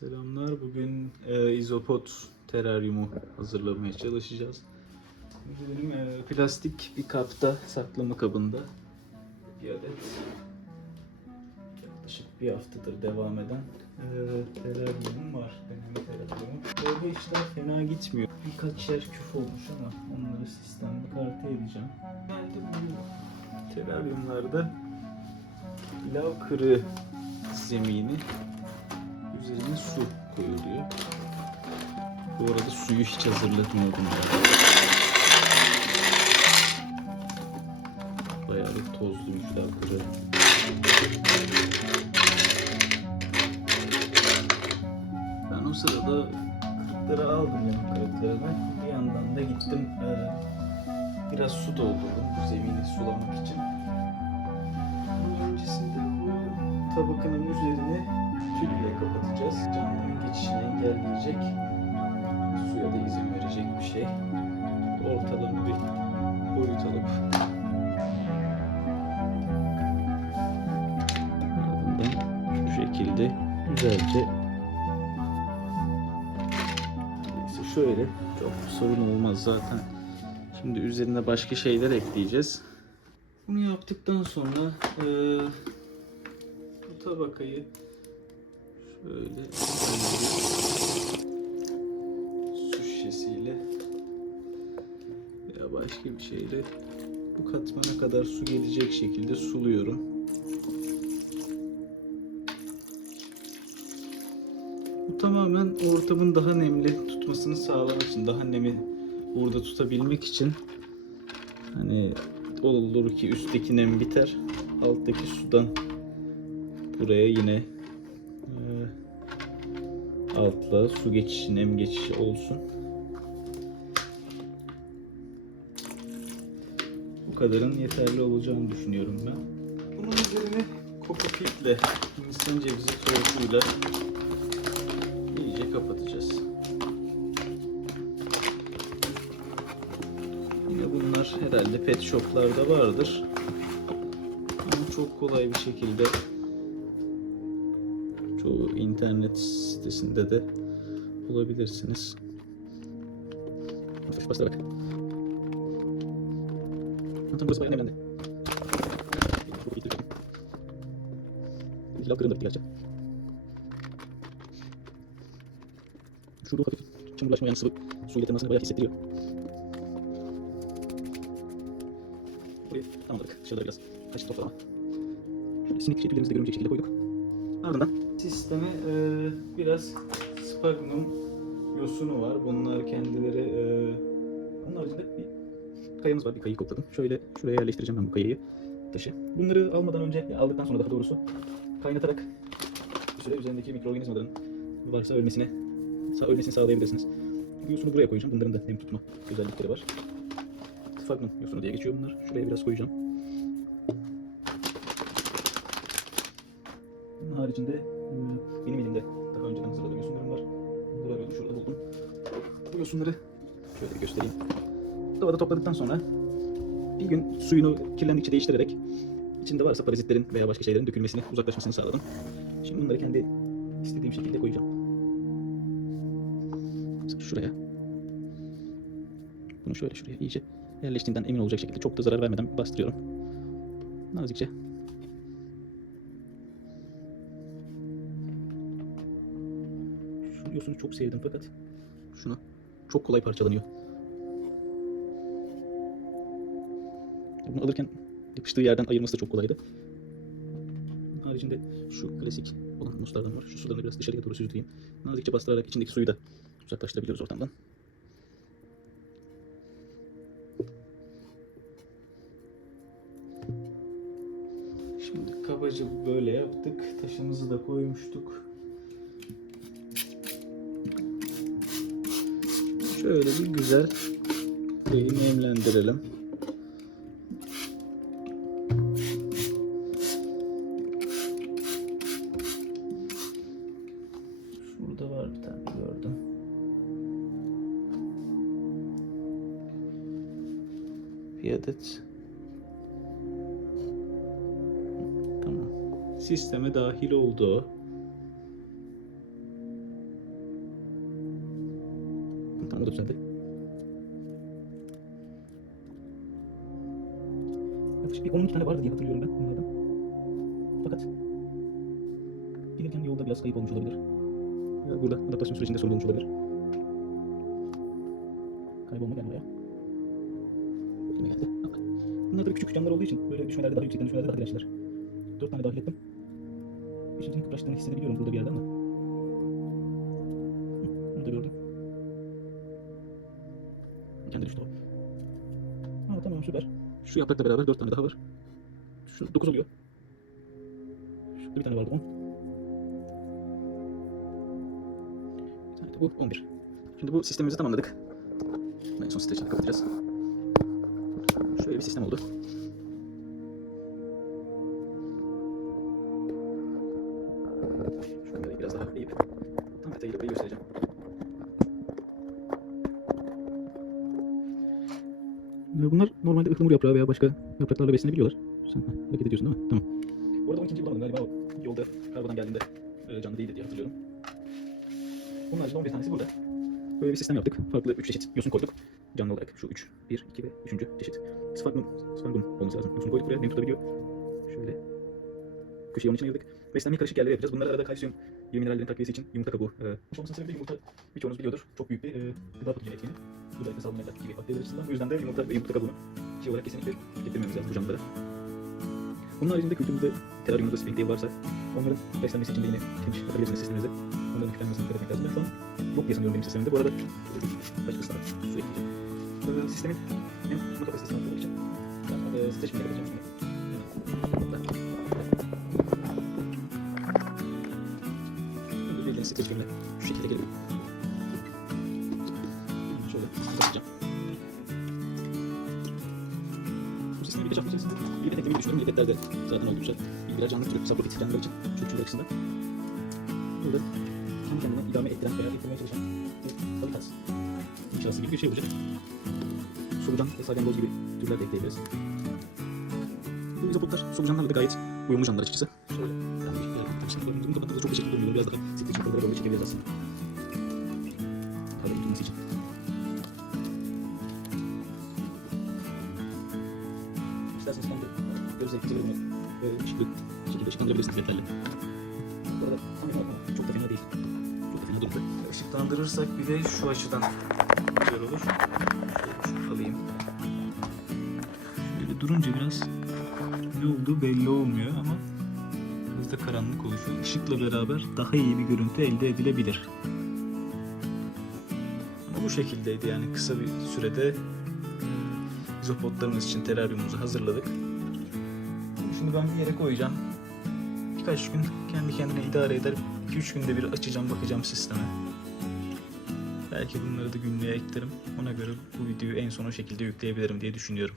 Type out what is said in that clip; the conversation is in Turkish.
Selamlar. Bugün e, izopot teraryumu hazırlamaya çalışacağız. Benim e, plastik bir kapta, saklama kabında bir adet yaklaşık bir haftadır devam eden e, teraryumum var. Deneme teraryumu. Orada işler fena gitmiyor. Birkaç yer küf olmuş ama onları sistemle karte edeceğim. Genelde bu teraryumlarda lav kırığı zemini üzerine su koyuluyor. Bu arada suyu hiç hazırlatmıyordum. Bayağı bir tozluymuş lavkırı. Ben o sırada kırıkları aldım benim kırıklarını. Bir yandan da gittim eee, biraz su doldurdum zemini sulamak için. Bunun öncesinde bu tabakanın üzerini tülle kapatacağız. Canlının geçişini engelleyecek, suya da izin verecek bir şey. Ortalama bir boyut alıp ardından şu şekilde güzelce Neyse şöyle çok sorun olmaz zaten. Şimdi üzerine başka şeyler ekleyeceğiz. Bunu yaptıktan sonra bu tabakayı şöyle su şişesiyle veya başka bir şeyle bu katmana kadar su gelecek şekilde suluyorum. Bu tamamen ortamın daha nemli tutmasını sağlamak için, daha nemi burada tutabilmek için hani olur ki üstteki nem biter, alttaki sudan buraya yine e, altla su geçişi, nem geçişi olsun. Bu kadarın yeterli olacağını düşünüyorum ben. Bunun üzerine kokopitle, Hindistan cevizi soğukluğuyla iyice kapatacağız. Yine bunlar herhalde pet shoplarda vardır. Ama çok kolay bir şekilde internet sitesinde de bulabilirsiniz. Pasta bak. Tam burası bayağı nemlendi. Lav kırılır gerçi. Şurada hafif çamurlaşmayan sıvı suyla temasını bayağı hissettiriyor. Burayı tamamladık. Dışarıda biraz taş toplama. Şöyle sinik şekillerimizi de görünecek şekilde koyduk. Ardından sisteme e, biraz spagnum yosunu var. Bunlar kendileri e, onun haricinde bir kayamız var. Bir kayayı kokladım. Şöyle şuraya yerleştireceğim ben bu kayayı. Taşı. Bunları almadan önce, aldıktan sonra daha doğrusu kaynatarak bir süre üzerindeki mikroorganizmaların varsa ölmesine sağ ölmesini sağlayabilirsiniz. Yosunu buraya koyacağım. Bunların da nem tutma özellikleri var. Spagnum yosunu diye geçiyor bunlar. Şuraya biraz koyacağım. Bunun haricinde benim elimde daha önceden hazırladığım yosunlarım var. Bunları arıyordum şurada buldum. Bu yosunları şöyle bir göstereyim. Tavada topladıktan sonra bir gün suyunu kirlendikçe değiştirerek içinde varsa parazitlerin veya başka şeylerin dökülmesini, uzaklaşmasını sağladım. Şimdi bunları kendi istediğim şekilde koyacağım. Mesela şuraya. Bunu şöyle şuraya iyice yerleştiğinden emin olacak şekilde çok da zarar vermeden bastırıyorum. Nazikçe Şu yosunu çok sevdim fakat şunu çok kolay parçalanıyor. Bunu alırken yapıştığı yerden ayırması da çok kolaydı. Bunun haricinde şu klasik olan muslardan var. Şu sularını biraz dışarıya doğru süzdüreyim. Nazikçe bastırarak içindeki suyu da uzaklaştırabiliyoruz ortamdan. Şimdi kabaca böyle yaptık. Taşımızı da koymuştuk. Şöyle bir güzel nemlendirelim. Şurada var bir tane gördüm. Bir adet. Tamam. Sisteme dahil oldu. Yaklaşık bir 12 tane vardı diye hatırlıyorum ben bunlardan. Fakat gelirken yolda biraz kayıp olmuş olabilir. Ya burada adaptasyon sürecinde sorun olmuş olabilir. Kaybolma geldi buraya. Elime geldi. Bunlar da küçük canlılar olduğu için böyle düşmelerde daha yüksekten düşmelerde daha dirençliler. 4 tane dahil ettim. Beşincinin kıpraştığını hissedebiliyorum burada bir yerden de. Şu yaprakla beraber 4 tane daha var. Şu 9 oluyor. Şurada bir tane vardı 10. Bir tane de bu 11. Şimdi bu sistemimizi tamamladık. En son siteyi kapatacağız. Şöyle bir sistem oldu. Şu kamerayı biraz daha eğip tam detayıyla göstereceğim. Bunlar normalde ıhlamur yaprağı veya başka yapraklarla beslenebiliyorlar. Sen ha, hareket ediyorsun değil mi? Tamam. Bu arada 12. bulamadım galiba o yolda kargodan geldiğinde e, canlı değildi diye hatırlıyorum. Bunun haricinde 11 tanesi burada. Böyle bir sistem yaptık. Farklı 3 çeşit yosun koyduk. Canlı olarak şu 3, 1, 2 ve 3. çeşit. Spargum, spargum olması lazım. Yosun koyduk buraya. Nem tutabiliyor. Şöyle. Köşeyi onun için ayırdık. Beslenmeyi karışık yerlere yapacağız. Bunlar arada kalsiyum, iyi minerallerin takviyesi için yumurta kabuğu. E, olmasının sebebi yumurta birçoğunuz biliyordur. Çok büyük bir e, gıda protini etkeni. Bu da salmonella gibi bakteriler açısından. Bu yüzden de yumurta ve yumurta kabuğunu şey olarak kesinlikle getirmemiz lazım bu canlılara. Bunun haricinde kültürümüzde teraryumda spring varsa onların beslenmesi için de yine tinç atabilirsiniz sisteminize. Onların küflenmesine dikkat etmek lazım. Şu an yok diye sanıyorum benim sistemimde. Bu arada başkasına su ekleyeceğim. Ee, sistemin bu kapasitesini arttırmak için ben e, streçmeye yapacağım şimdi. Filmle şu şekilde geliyor. Şöyle basacağım. Bu sistemin bir de içerisinde bir de eklemeyi düşünüyorum. Milletlerde zaten oldukça bilgiler canlı tutuluyor. Sapropit canlılar için çocuklar açısından. Burada kendi kendine idame ettiren veya ettirmeye çalışan bir tas. İnşası gibi bir şey olacak. Solucan ve salyangoz gibi türler de ekleyebiliriz. Bu izopotlar solucanlarla da gayet uyumlu canlılar açıkçası. Şöyle. Şimdi bunu kapattığımda çok şekilde durmuyor. Biraz daha sıkı için kollara doğru çekebiliriz aslında. Hava tutulması için. İsterseniz kendi göz zevkinize göre böyle ışıklı şekilde ışıklandırabilirsiniz ledlerle. Bu arada tam. Çok da fena değil. Çok da fena durmuyor. Işıklandırırsak bir de şu açıdan güzel olur. Alayım. Şöyle durunca biraz ne olduğu belli olmuyor ama biraz da karanlık oluşuyor. Işıkla beraber daha iyi bir görüntü elde edilebilir. Ama bu şekildeydi yani kısa bir sürede e, izopotlarımız için teraryumumuzu hazırladık. Şunu ben bir yere koyacağım. Birkaç gün kendi kendine idare eder. 2-3 günde bir açacağım bakacağım sisteme. Belki bunları da günlüğe eklerim. Ona göre bu videoyu en son o şekilde yükleyebilirim diye düşünüyorum.